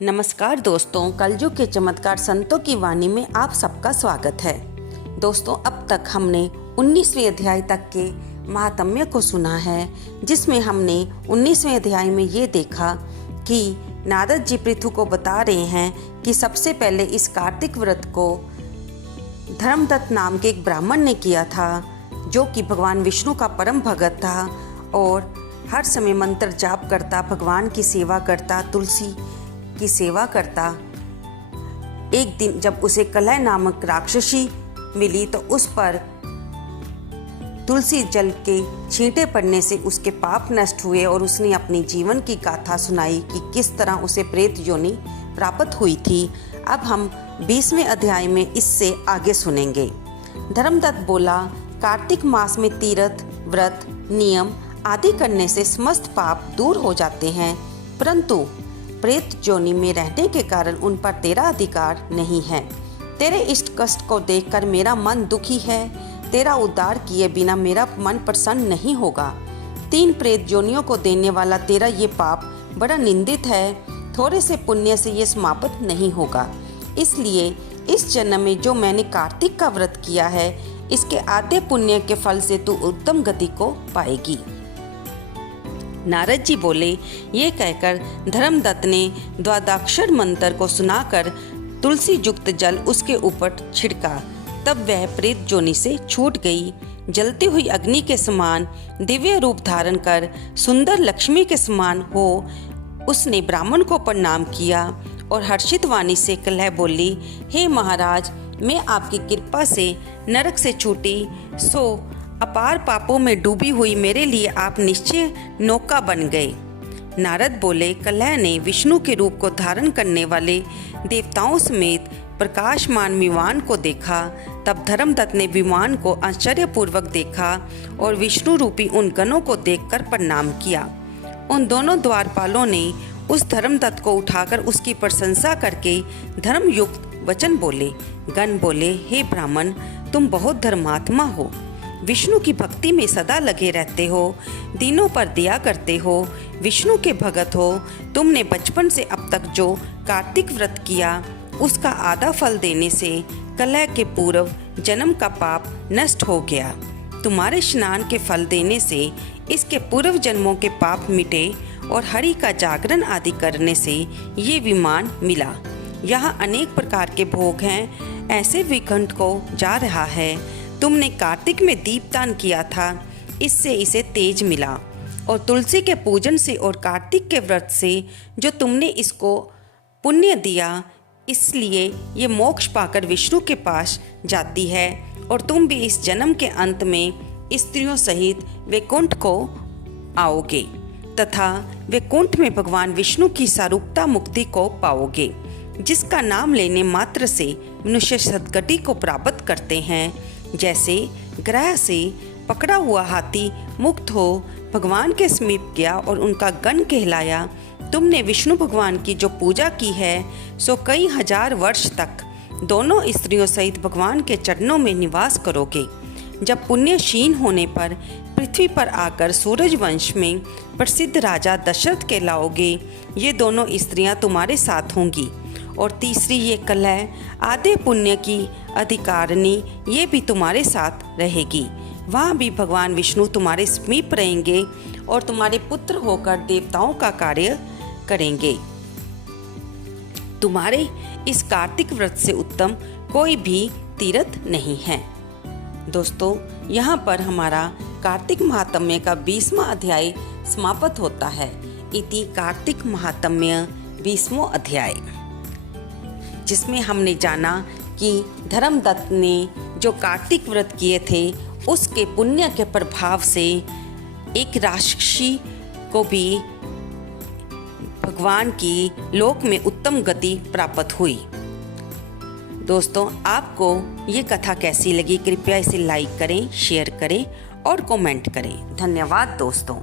नमस्कार दोस्तों, कलयुग के चमत्कार संतों की वाणी में आप सबका स्वागत है। दोस्तों, अब तक हमने 19वें अध्याय तक के महात्म्य को सुना है, जिसमें हमने 19वें अध्याय में ये देखा कि नारद जी पृथु को बता रहे हैं कि सबसे पहले इस कार्तिक व्रत को धर्मदत्त नाम के एक ब्राह्मण ने किया था, जो कि भगवान विष्णु का परम भगत था और हर समय मंत्र जाप करता, भगवान की सेवा करता, तुलसी की सेवा करता। एक दिन जब उसे कलह नामक राक्षसी मिली तो उस पर तुलसी जल के छींटे पड़ने से उसके पाप नष्ट हुए और उसने अपनी जीवन की गाथा सुनाई कि किस तरह उसे प्रेत योनि प्राप्त हुई थी। अब हम 20वें अध्याय में इससे आगे सुनेंगे। धर्मदत्त बोला, कार्तिक मास में तीर्थ, व्रत, नियम आदि करने से समस्त पाप दूर हो जाते हैं, परंतु प्रेत योनि में रहने के कारण उन पर तेरा अधिकार नहीं है। तेरे इष्ट कष्ट को देखकर मेरा मन दुखी है। तेरा उद्धार किए बिना मेरा मन प्रसन्न नहीं होगा। 3 प्रेत योनियों को देने वाला तेरा ये पाप बड़ा निंदित है। थोड़े से पुण्य से ये समाप्त नहीं होगा। इसलिए इस जन्म में जो मैंने कार्तिक का व्रत किया है, इसके आधे पुण्य के फल से तू उत्तम गति को पाएगी। नारद जी बोले। ये कहकर धर्मदत्त ने द्वादशाक्षर मंत्र को सुनाकर तुलसी युक्त जल उसके ऊपर छिड़का। तब वह प्रेत योनि से छूट गई। जलती हुई अग्नि के समान दिव्य रूप धारण कर सुंदर लक्ष्मी के समान हो उसने ब्राह्मण को प्रणाम किया और हर्षित वाणी से कलह बोली, हे महाराज, मैं आपकी कृपा से नरक से छूटी, सो अपार पापों में डूबी हुई मेरे लिए आप निश्चय नौका बन गए। नारद बोले, कलह ने विष्णु के रूप को धारण करने वाले देवताओं समेत प्रकाशमान विमान को देखा। तब धर्मदत्त ने विमान को आश्चर्यपूर्वक देखा और विष्णु रूपी उन गणों को देखकर प्रणाम किया। उन दोनों द्वारपालों ने उस धर्मदत्त को उठाकर उसकी प्रशंसा करके धर्मयुक्त वचन बोले। गण बोले, हे ब्राह्मण, तुम बहुत धर्मात्मा हो, विष्णु की भक्ति में सदा लगे रहते हो, दिनों पर दिया करते हो, विष्णु के भगत हो। तुमने बचपन से अब तक जो कार्तिक व्रत किया, उसका आधा फल देने से कलह के पूर्व जन्म का पाप नष्ट हो गया। तुम्हारे स्नान के फल देने से इसके पूर्व जन्मों के पाप मिटे और हरि का जागरण आदि करने से ये विमान मिला। यहाँ अनेक प्रकार के भोग हैं, ऐसे विकंठ को जा रहा है। तुमने कार्तिक में दीपदान किया था, इससे इसे तेज मिला, और तुलसी के पूजन से और कार्तिक के व्रत से जो तुमने इसको पुण्य दिया, इसलिए ये मोक्ष पाकर विष्णु के पास जाती है और तुम भी इस जन्म के अंत में स्त्रियों सहित वैकुंठ को आओगे तथा वैकुंठ में भगवान विष्णु की सारूपता मुक्ति को पाओगे, जिसका नाम लेने मात्र से मनुष्य सद्गति को प्राप्त करते हैं। जैसे ग्रह से पकड़ा हुआ हाथी मुक्त हो भगवान के समीप गया और उनका गण कहलाया। तुमने विष्णु भगवान की जो पूजा की है, सो कई हजार वर्ष तक दोनों स्त्रियों सहित भगवान के चरणों में निवास करोगे। जब पुण्य क्षीण होने पर पृथ्वी पर आकर सूरज वंश में प्रसिद्ध राजा दशरथ कहलाओगे। ये दोनों स्त्रियां तुम्हारे साथ होंगी। और तीसरी ये कलह आधे पुण्य की अधिकारिणी, ये भी तुम्हारे साथ रहेगी। वहाँ भी भगवान विष्णु तुम्हारे समीप रहेंगे और तुम्हारे पुत्र होकर देवताओं का कार्य करेंगे। तुम्हारे इस कार्तिक व्रत से उत्तम कोई भी तीर्थ नहीं है। दोस्तों, यहाँ पर हमारा कार्तिक महात्म्य का 20वां अध्याय समाप्त होता है। इति कार्तिक महात्म्य 20वां अध्याय, जिसमें हमने जाना कि धर्मदत्त ने जो कार्तिक व्रत किए थे, उसके पुण्य के प्रभाव से एक राक्षसी को भी भगवान की लोक में उत्तम गति प्राप्त हुई। दोस्तों, आपको ये कथा कैसी लगी? कृपया इसे लाइक करें, शेयर करें और कमेंट करें। धन्यवाद दोस्तों।